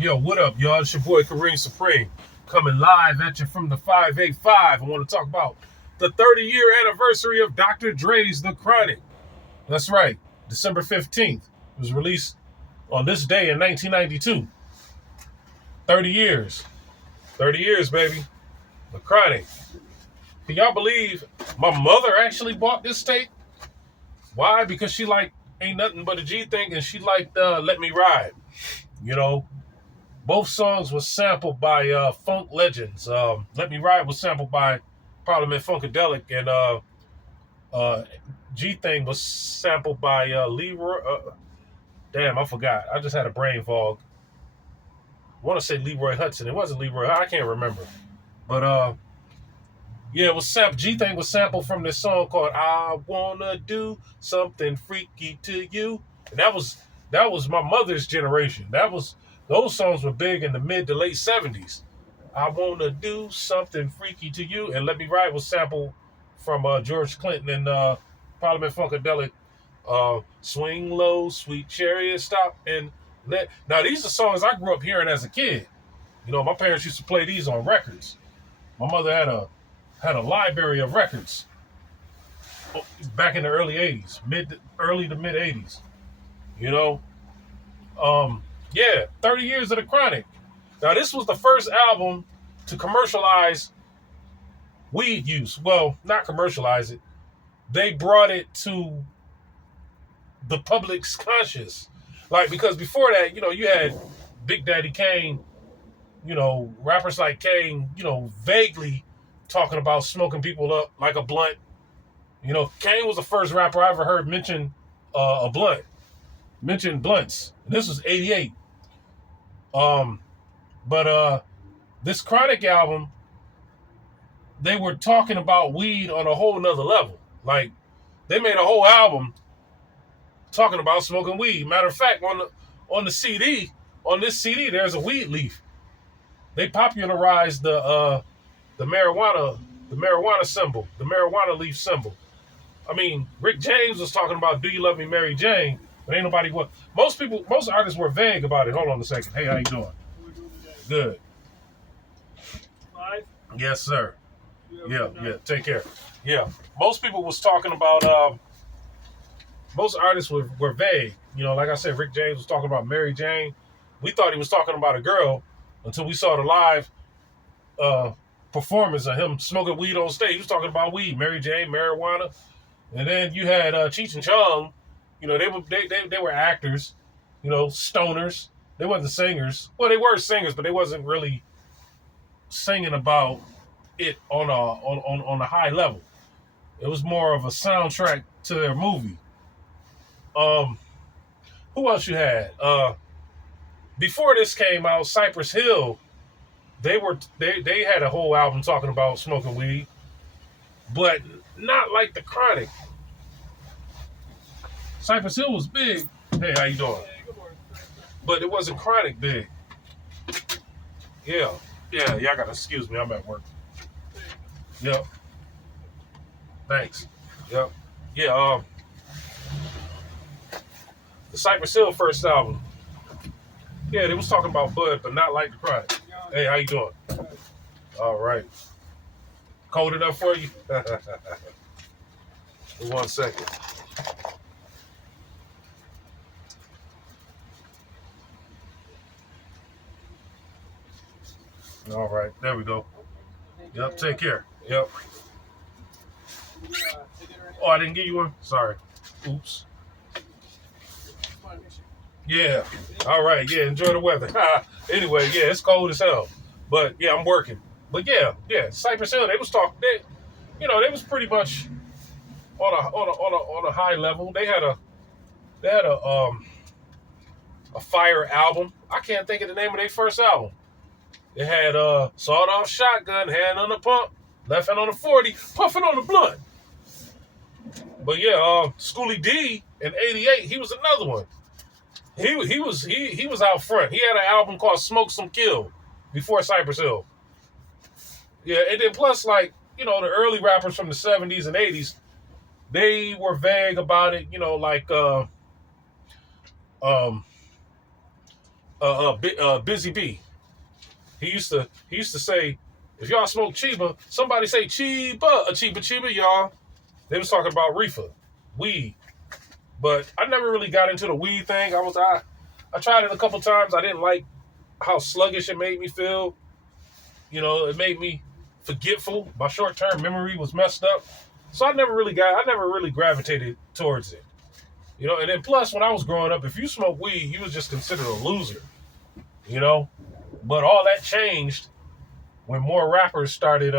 Yo, what up, y'all? It's your boy Kareem Supreme coming live at you from the 585. I want to talk about the 30-year anniversary of Dr. Dre's The Chronic. That's right, December 15th. It was released on this day in 1992. 30 years. 30 years, baby. The Chronic. Can y'all believe my mother actually bought this tape? Why? Because she liked Ain't Nothing But a G Thing, and she liked Let Me Ride. You know, both songs were sampled by funk legends. Let Me Ride was sampled by Parliament Funkadelic, and G Thing was sampled by Leroy. Damn, I forgot. I just had a brain fog. I want to say Leroy Hudson. It wasn't Leroy. I can't remember. But yeah, it was sampled. G Thing was sampled from this song called "I Wanna Do Something Freaky to You," and that was my mother's generation. Those songs were big in the mid to late 70s. I Wanna Do Something Freaky to You, and Let Me Ride was sampled from George Clinton and Parliament Funkadelic. Swing Low, Sweet Chariot, Stop, and Let. Now, these are songs I grew up hearing as a kid. You know, my parents used to play these on records. My mother had a library of records back in the early 80s, early to mid 80s. You know? Yeah, 30 years of The Chronic. Now, this was the first album to commercialize weed use. Well, not commercialize it. They brought it to the public's conscious. Like, because before that, you know, you had Big Daddy Kane, you know, rappers like Kane, you know, vaguely talking about smoking people up like a blunt. You know, Kane was the first rapper I ever heard mention a blunt. Mention blunts. And this was 88. But this Chronic album, they were talking about weed on a whole nother level. Like, they made a whole album talking about smoking weed. Matter of fact, on this CD, there's a weed leaf. They popularized the marijuana symbol, the marijuana leaf symbol. I mean, Rick James was talking about "Do You Love Me, Mary Jane?" But ain't nobody what. Most artists were vague about it. Hold on a second. Hey, how you doing? Good. Live? Yes, sir. Yeah. Take care. Yeah. Most people was talking about. Most artists were vague. You know, like I said, Rick James was talking about Mary Jane. We thought he was talking about a girl until we saw the live performance of him smoking weed on stage. He was talking about weed, Mary Jane, marijuana. And then you had Cheech and Chong. You know, they were actors, you know, stoners. They wasn't singers. Well, they were singers, but they wasn't really singing about it on a high level. It was more of a soundtrack to their movie. Who else you had? Before this came out, Cypress Hill, they had a whole album talking about smoking weed, but not like The Chronic. Cypress Hill was big. Hey, how you doing? But it wasn't Chronic big. Yeah. Y'all gotta excuse me. I'm at work. Yep. Thanks. Yep. Yeah. The Cypress Hill first album. Yeah, they was talking about bud, but not like The Chronic. Hey, how you doing? All right. Cold enough for you? 1 second. All right, there we go. Yep, take care. Yep. Oh, I didn't give you one? Sorry. Oops. Yeah. All right. Yeah. Enjoy the weather. Anyway, yeah, it's cold as hell. But yeah, I'm working. But yeah. Cypress Hill, they was talking. They was pretty much on a high level. They had a fire album. I can't think of the name of their first album. They had sawed off shotgun, hand on the pump, left hand on the 40, puffing on the blunt. But yeah, Schoolie D in '88, he was another one. He was out front. He had an album called Smoke Some Kill before Cypress Hill. Yeah, and then plus, like, you know, the early rappers from the 70s and 80s, they were vague about it, you know, like Busy B. He used to say, if y'all smoke Chiba, somebody say Chiba, a Chiba, y'all. They was talking about reefer, weed. But I never really got into the weed thing. I tried it a couple times. I didn't like how sluggish it made me feel. You know, it made me forgetful. My short-term memory was messed up. So I never really gravitated towards it. You know, and then plus when I was growing up, if you smoke weed, you was just considered a loser. You know? But all that changed when more rappers started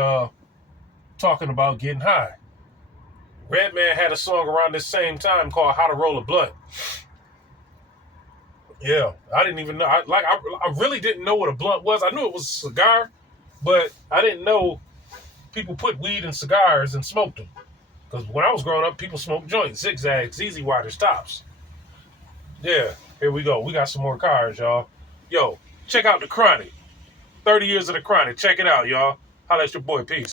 talking about getting high. Redman had a song around this same time called "How to Roll a Blunt." Yeah, I didn't even know. I really didn't know what a blunt was. I knew it was a cigar, but I didn't know people put weed in cigars and smoked them. Because when I was growing up, people smoked joints, zigzags, easy widers, tops. Yeah, here we go. We got some more cars, y'all. Yo, check out the Chronic. 30 years of the Chronic. Check it out, y'all. Holla at your boy. Peace.